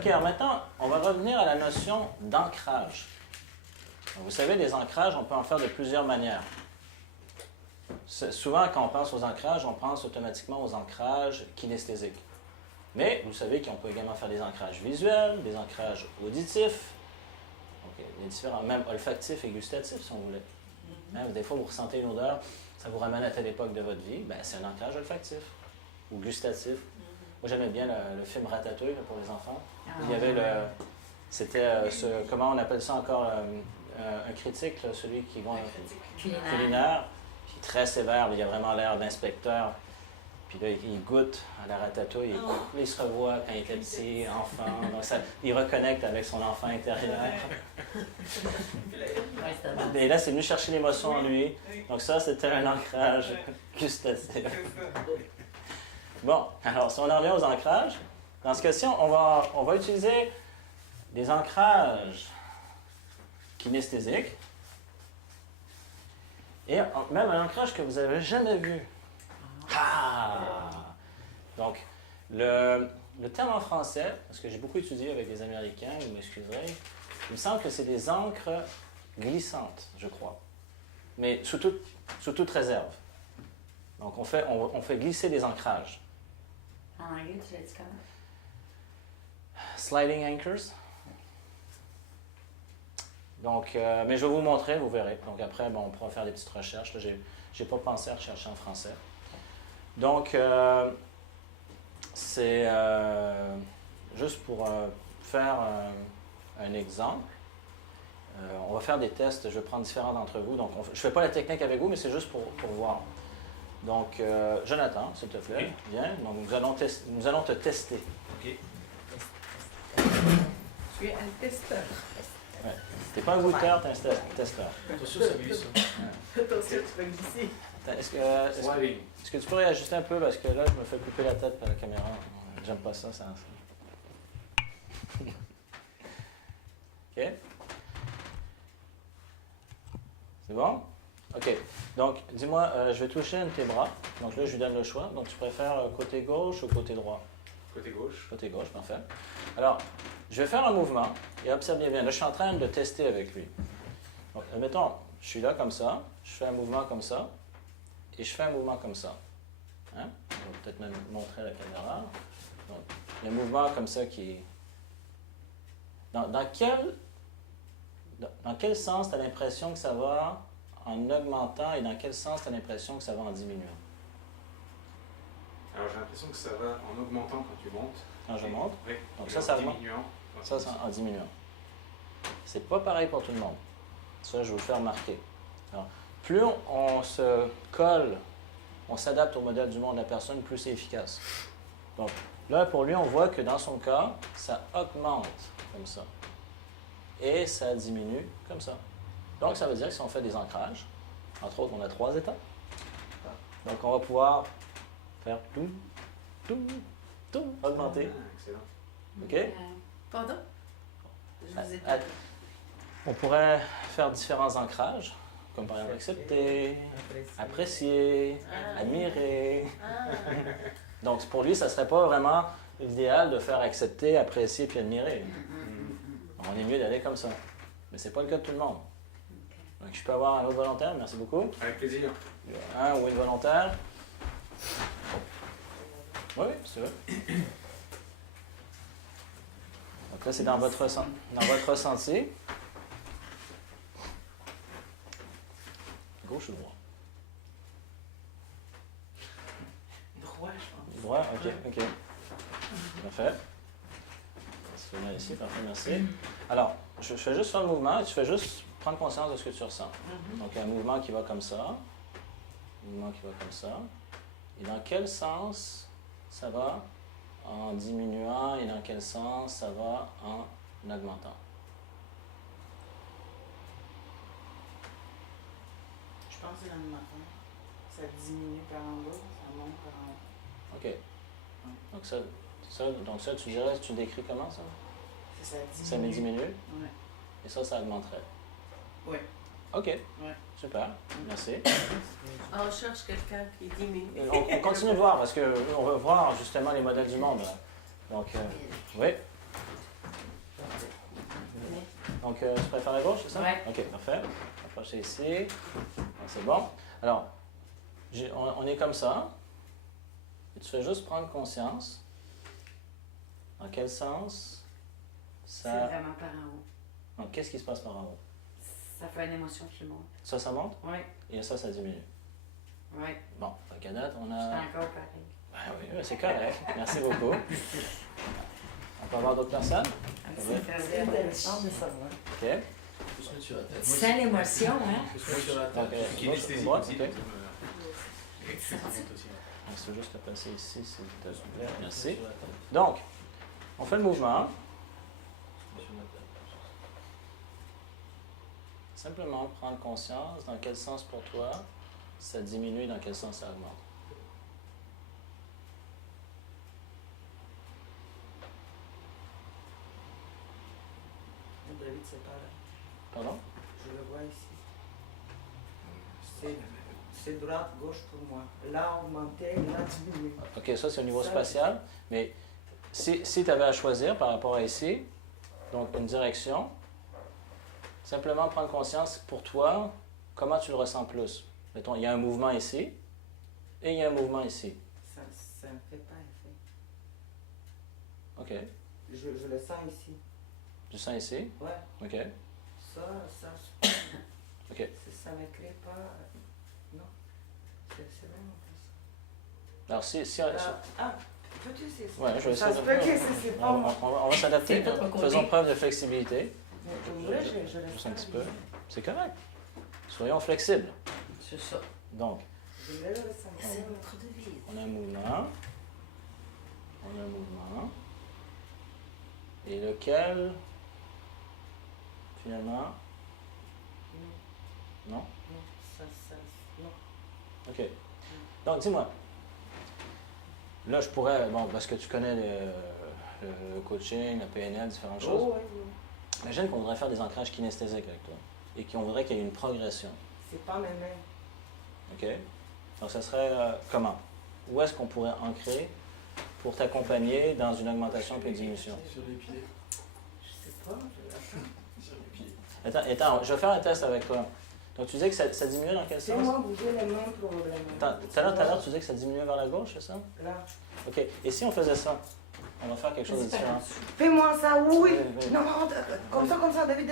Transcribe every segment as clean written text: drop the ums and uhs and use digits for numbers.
OK, alors maintenant, on va revenir à la notion d'ancrage. Vous savez, les ancrages, on peut en faire de plusieurs manières. Souvent, quand on pense aux ancrages, on pense automatiquement aux ancrages kinesthésiques. Mais vous savez qu'on peut également faire des ancrages visuels, des ancrages auditifs, donc, des différents, même olfactifs et gustatifs, si on voulait. Même, des fois, vous ressentez une odeur, ça vous ramène à telle époque de votre vie, ben, c'est un ancrage olfactif ou gustatif. Moi, j'aimais bien le film Ratatouille là, pour les enfants. Il y avait c'était comment on appelle ça encore, un critique, là, celui qui va culinaire, qui est très sévère, il a vraiment l'air d'inspecteur. Puis là, il goûte à la ratatouille, il se revoit quand il était petit, enfant, donc ça, il reconnecte avec son enfant intérieur. Et là, c'est venu chercher l'émotion en lui. Donc ça, c'était un ancrage gustatif. Bon, alors si on en revient aux ancrages, dans ce cas-ci, on va utiliser des ancrages kinesthésiques et même un ancrage que vous n'avez jamais vu. Ah! Donc, le terme en français, parce que j'ai beaucoup étudié avec des Américains, vous m'excuserez, il me semble que c'est des encres glissantes, je crois. Mais sous toute réserve. Donc, on fait glisser des ancrages. En anglais, tu l'as dit comment? Sliding anchors. Donc, mais je vais vous montrer, vous verrez. Donc après, bon, on pourra faire des petites recherches. Je n'ai pas pensé à rechercher en français. Donc, c'est juste pour faire un exemple. On va faire des tests, je vais prendre différents d'entre vous. Donc, je ne fais pas la technique avec vous, mais c'est juste pour voir. Donc, Jonathan, s'il te plaît, viens. Donc, nous allons te tester. OK. Tu es un testeur. Ouais. Tu n'es pas un goûteur, tu es un testeur. Attention, ça glisse. Attention, tu vas glisser. Est-ce que tu pourrais ajuster un peu, parce que là, je me fais couper la tête par la caméra. J'aime pas ça. OK? C'est bon? OK. Donc, dis-moi, je vais toucher un de tes bras. Donc là, je lui donne le choix. Donc, tu préfères côté gauche ou côté droit? Côté gauche. Côté gauche, parfait. Alors, je vais faire un mouvement et observez bien. Là, je suis en train de tester avec lui. Donc, admettons, je suis là comme ça, je fais un mouvement comme ça et je fais un mouvement comme ça. Hein? Je vais peut-être même montrer à la caméra. Donc, le mouvement comme ça qui est... Dans quel sens tu as l'impression que ça va en augmentant et dans quel sens tu as l'impression que ça va en diminuant? Alors j'ai l'impression que ça va en augmentant quand tu montes. Quand je monte? Oui. Donc ça ça en augmente. diminuant. Ça, en diminuant. C'est pas pareil pour tout le monde. Ça, je vais vous le faire remarquer. Alors, plus on se colle, on s'adapte au modèle du monde de la personne, plus c'est efficace. Donc, là, pour lui, on voit que dans son cas, ça augmente comme ça. Et ça diminue comme ça. Donc, ça veut dire que si on fait des ancrages, entre autres, on a 3 étapes. Donc, on va pouvoir faire tout, augmenter. Ah, excellent. OK? Pardon? Je vous ai Ah, pas. On pourrait faire différents ancrages, comme par exemple accepter, apprécier, admirer. Donc pour lui, ça ne serait pas vraiment l'idéal de faire accepter, apprécier puis admirer. On est mieux d'aller comme ça. Mais ce n'est pas le cas de tout le monde. Donc je peux avoir un autre volontaire, merci beaucoup. Avec plaisir. Un ou une volontaire. Oui, si tu veux. Donc là, c'est dans votre ressenti. Gauche ou droit? Droit, je pense. Droit, ok. Parfait. C'est bien ici, parfait, merci. Alors, je fais juste faire le mouvement et tu fais juste prendre conscience de ce que tu ressens. Donc, un mouvement qui va comme ça, un mouvement qui va comme ça. Et dans quel sens ça va en diminuant et dans quel sens ça va en augmentant? Je pense que c'est dans le matin. Ça diminue par en bas, ça monte par en haut. OK. Donc ça, tu dirais, tu décris comment ça? Ça diminue. Ça me diminue Oui. et ça augmenterait. Oui. OK. Ouais. Super. Merci. On cherche quelqu'un qui diminue. On continue de voir parce qu'on veut voir justement les modèles du monde. Là. Donc, oui. Donc, tu préfères la gauche, c'est ça? Oui. OK, parfait. Approchez ici. C'est bon. Alors, on est comme ça. Et tu fais juste prendre conscience. Dans quel sens C'est ça... vraiment par en haut. Donc, qu'est-ce qui se passe par en haut? Ça fait une émotion qui monte. Ça monte? Oui, Et ça diminue. oui. Bon, fait qu'à date, on C'est a... encore pareil. Ben oui, c'est correct. Merci beaucoup. On peut avoir d'autres personnes? C'est très intéressant de savoir. OK. Faut se mettre sur la tête. C'est l'émotion, hein? Faut se mettre sur la tête. Donc, Kinesthésie. droite, aussi, ok. comme, ça monte aussi. On se juste le passer ici, s'il te plaît. Merci. Donc, on fait le mouvement. Simplement prendre conscience dans quel sens pour toi ça diminue, dans quel sens ça augmente. David, c'est pas là. Pardon? Je le vois ici. C'est droite, gauche pour moi. Là, augmenté, là, diminué. OK, ça c'est au niveau Ça, spatial. Mais si tu avais à choisir par rapport à ici, donc une direction, simplement prendre conscience pour toi, comment tu le ressens plus. Mettons, il y a un mouvement ici et il y a un mouvement ici. Ça ne me fait pas effet. OK. Je le sens ici. Tu sens ici? Ouais. OK. Ça, OK. ça ne crée pas. Non. C'est vraiment pas Alors, si ça. Peux-tu essayer ça? ouais, je vais Ça essayer se de... peut que c'est pas moi. on va s'adapter. C'est de ton côté. Faisons preuve de flexibilité. Mais pour vrai, je le Juste un sens. petit peu. C'est correct. Soyons flexibles. C'est ça. Donc, Je vais le ressentir. C'est notre devise. on a un mouvement. On a un mouvement. Et lequel, finalement, non? Non, non. OK. Donc, dis-moi. Là, je pourrais, bon, parce que tu connais le coaching, le PNL, différentes choses. Oh, oui, oui. Imagine qu'on voudrait faire des ancrages kinesthésiques avec toi et qu'on voudrait qu'il y ait une progression. C'est pas mes mains. OK? Donc, ça serait comment? Où est-ce qu'on pourrait ancrer pour t'accompagner dans une augmentation et une diminution? Sur les pieds. Je sais pas, je l'attends. Sur les pieds. Attends, je vais faire un test avec toi. Donc, tu disais que ça diminuait dans quel C'est sens? moi bouger les mains probablement. Attends, tout à l'heure, tu disais que ça diminuait vers la gauche, c'est ça? Là. OK. Et si on faisait ça? On va faire quelque chose de différent. Fais-moi ça, oui. Oui. Non, comme ça, David.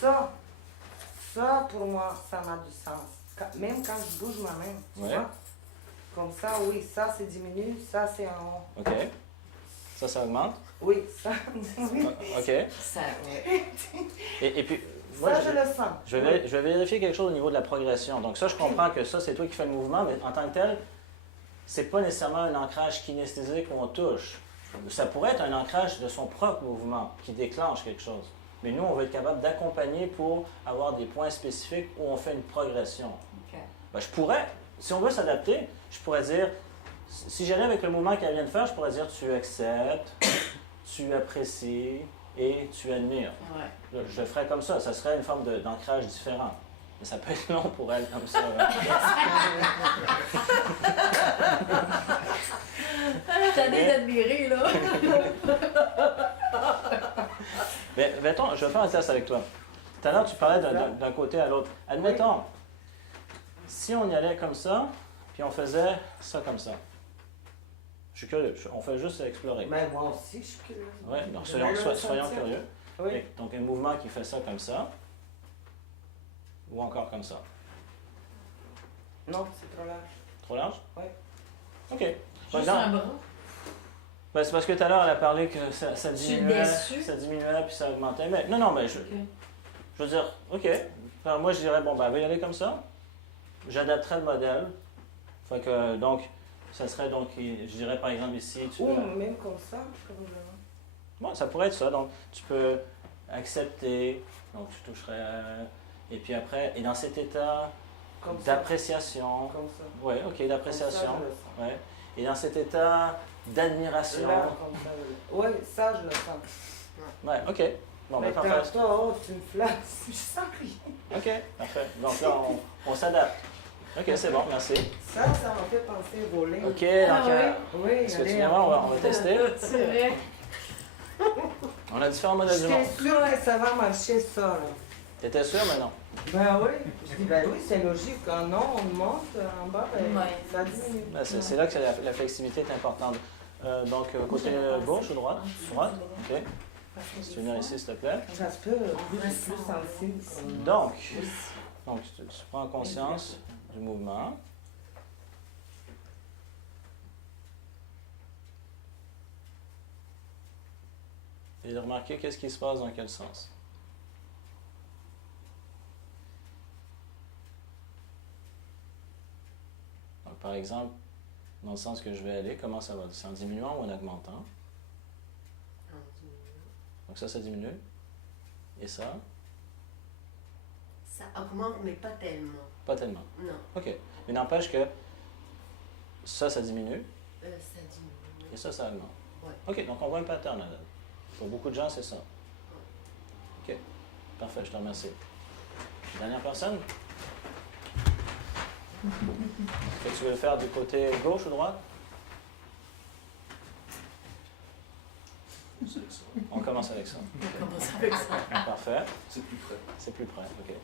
Ça, pour moi, ça n'a du sens. Même quand je bouge ma main, tu Ouais. vois? Comme ça, oui, ça c'est diminue, ça c'est en haut. OK. Ça augmente? Oui, ça, oui. OK. Ça, ouais. Et puis, moi, Ça, je le sens. je vais vérifier quelque chose au niveau de la progression. Donc ça, je comprends que ça, c'est toi qui fais le mouvement, mais en tant que tel, c'est pas nécessairement un ancrage kinesthésique où on touche. Ça pourrait être un ancrage de son propre mouvement qui déclenche quelque chose. Mais nous, on va être capable d'accompagner pour avoir des points spécifiques où on fait une progression. OK. Ben, je pourrais, si on veut s'adapter, je pourrais dire, si j'allais avec le mouvement qu'elle vient de faire, je pourrais dire tu acceptes, tu apprécies et tu admires. Ouais. Là, je le ferais comme ça serait une forme d'ancrage différent. Mais ça peut être long pour elle comme ça. T'as dit d'admirer, là. Mais mettons, je vais faire un test avec toi. Tout à l'heure, tu parlais d'un côté à l'autre. Admettons, si on y allait comme ça, puis on faisait ça comme ça. Je suis curieux, on fait juste explorer. Mais moi aussi, je suis curieux. Oui, donc Je vais le soyons ressentir. curieux. Oui. Donc un mouvement qui fait ça comme ça, ou encore comme ça. Non, c'est trop large. Trop large? Oui. OK. Juste Par un exemple, bras. ben, c'est parce que tout à l'heure, elle a parlé que ça diminuait, déçu? ça diminuait puis ça augmentait. Mais non, mais je veux dire, OK. Alors, moi, je dirais, bon, ben, elle va y aller comme ça. J'adapterais le modèle. Fait que, donc, ça serait, donc, je dirais, par exemple, ici, tu Ou peux... même comme ça, probablement. Bon, ça pourrait être ça. Donc, tu peux accepter. Donc, tu toucherais... et puis après, et dans cet état Comme ça. d'appréciation... Comme ça. Oui, OK, Comme ça, d'appréciation. je le sens. Ouais. Et dans cet état d'admiration... Là, comme ça. Oui, ça, je le sens. Ouais, OK. Bon, Mais ben, parfait. tantôt, oh, tu me flattes. Je sens rien. OK, parfait. Donc là, on s'adapte. OK, c'est bon, merci. Ça m'a fait penser voler. OK, donc, Ah oui. Oui, est-ce que tu allez, viens voir? On va tester. C'est vrai. On a différents modèles du monde. J'étais sûre que ça va marcher ça, là. T'étais sûr, mais non. Ben oui. Je dis, ben oui, c'est logique. Quand non, on monte en bas, ben Ouais. ça diminue. Ben, c'est là que la flexibilité est importante. Donc, côté gauche ou droite? Droite? OK. Si tu veux venir ici, s'il te plaît. Ça se peut, oui, je suis plus sensible. Donc tu prends conscience du mouvement. Et de remarquer qu'est-ce qui se passe dans quel sens. Donc, par exemple, dans le sens que je vais aller, comment ça va? C'est en diminuant ou en augmentant? Donc ça diminue. Et ça? Ça augmente, mais pas tellement. Pas tellement. Non, OK. Mais n'empêche que ça diminue ça diminue. et ça augmente. Ouais. OK, donc on voit un pattern là. Pour beaucoup de gens, c'est ça. OK. Parfait, je te remercie. Dernière personne? Est-ce que tu veux le faire du côté gauche ou droite? C'est ça. On commence avec ça. On commence avec ça. Parfait. C'est plus près. C'est plus près. OK.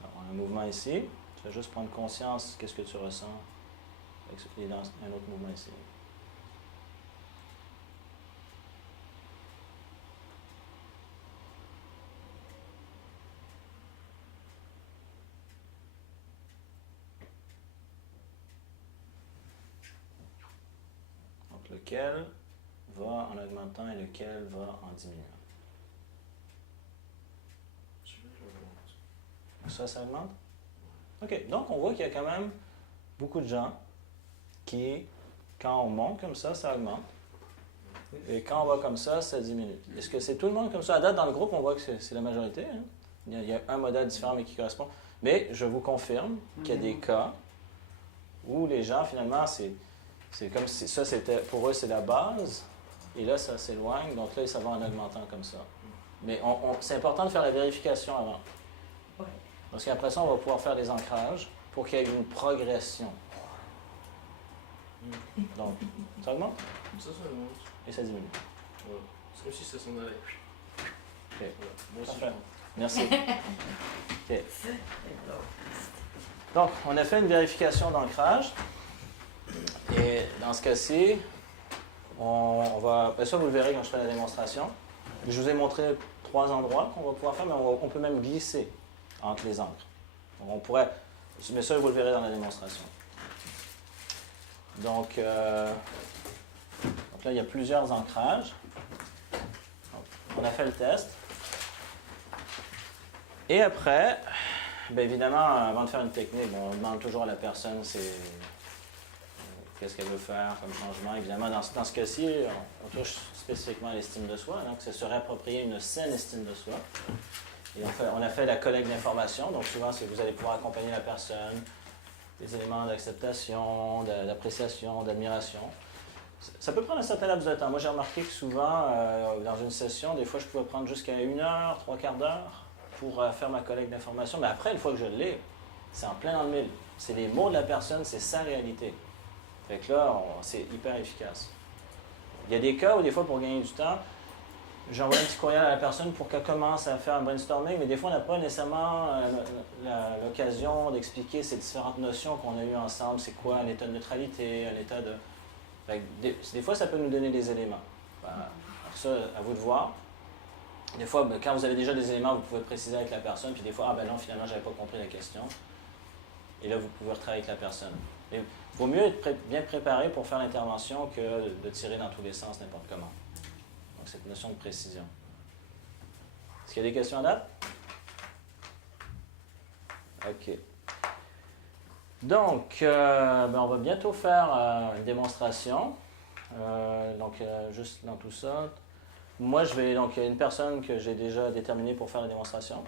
Alors, on a un mouvement ici. Tu vas juste prendre conscience qu'est-ce que tu ressens. Et dans un autre mouvement ici. Donc, lequel va en augmentant et lequel va en diminuant. Ça augmente? OK. Donc, on voit qu'il y a quand même beaucoup de gens qui, quand on monte comme ça augmente. Et quand on va comme ça diminue. Est-ce que c'est tout le monde comme ça? À date, dans le groupe, on voit que c'est la majorité. Hein? Il y a un modèle différent, mais qui correspond. Mais je vous confirme qu'il y a des cas où les gens, finalement, c'est comme si ça, c'était pour eux, c'est la base. Et là, ça s'éloigne. Donc là, ça va en augmentant comme ça. Mais c'est important de faire la vérification avant. Ouais. Parce qu'après ça, on va pouvoir faire des ancrages pour qu'il y ait une progression. Donc, ça augmente Ça augmente. et ça diminue. Voilà. C'est comme si ça s'en allait. OK. Voilà. Moi aussi, Parfait. je Merci. OK. Donc, on a fait une vérification d'ancrage. Et dans ce cas-ci, on va... Ben ça, vous le verrez quand je fais la démonstration. Je vous ai montré 3 endroits qu'on va pouvoir faire, mais on peut même glisser entre les encres. On pourrait... Mais ça, vous le verrez dans la démonstration. Donc là, il y a plusieurs ancrages. Donc, on a fait le test. Et après, bien évidemment, avant de faire une technique, on demande toujours à la personne qu'est-ce qu'elle veut faire comme changement. Évidemment, dans ce cas-ci, on touche spécifiquement à l'estime de soi. Donc, c'est se réapproprier une saine estime de soi. Et on a fait la collecte d'informations. Donc, souvent, vous allez pouvoir accompagner la personne, des éléments d'acceptation, d'appréciation, d'admiration. Ça peut prendre un certain laps de temps. Moi, j'ai remarqué que souvent, dans une session, des fois, je pouvais prendre jusqu'à 1 heure, 3/4 d'heure pour faire ma collecte d'informations. Mais après, une fois que je l'ai, c'est en plein dans le mille. C'est les mots de la personne, c'est sa réalité. Fait que là, c'est hyper efficace. Il y a des cas où, des fois, pour gagner du temps, j'envoie un petit courriel à la personne pour qu'elle commence à faire un brainstorming, mais des fois, on n'a pas nécessairement l'occasion d'expliquer ces différentes notions qu'on a eues ensemble. C'est quoi un état de neutralité, un état de... Fait que des fois, ça peut nous donner des éléments. Alors ça, à vous de voir. Des fois, quand vous avez déjà des éléments, vous pouvez préciser avec la personne, puis des fois, ah ben non, finalement, j'avais pas compris la question. Et là, vous pouvez retravailler avec la personne. Il vaut mieux être bien préparé pour faire l'intervention que de tirer dans tous les sens n'importe comment. Donc, cette notion de précision. Est-ce qu'il y a des questions à date? OK. Donc, on va bientôt faire une démonstration. Juste dans tout ça. Moi, donc, il y a une personne que j'ai déjà déterminée pour faire la démonstration.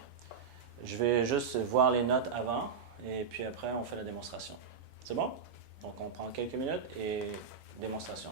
Je vais juste voir les notes avant, et puis après, on fait la démonstration. C'est bon? Donc, on prend quelques minutes et démonstration.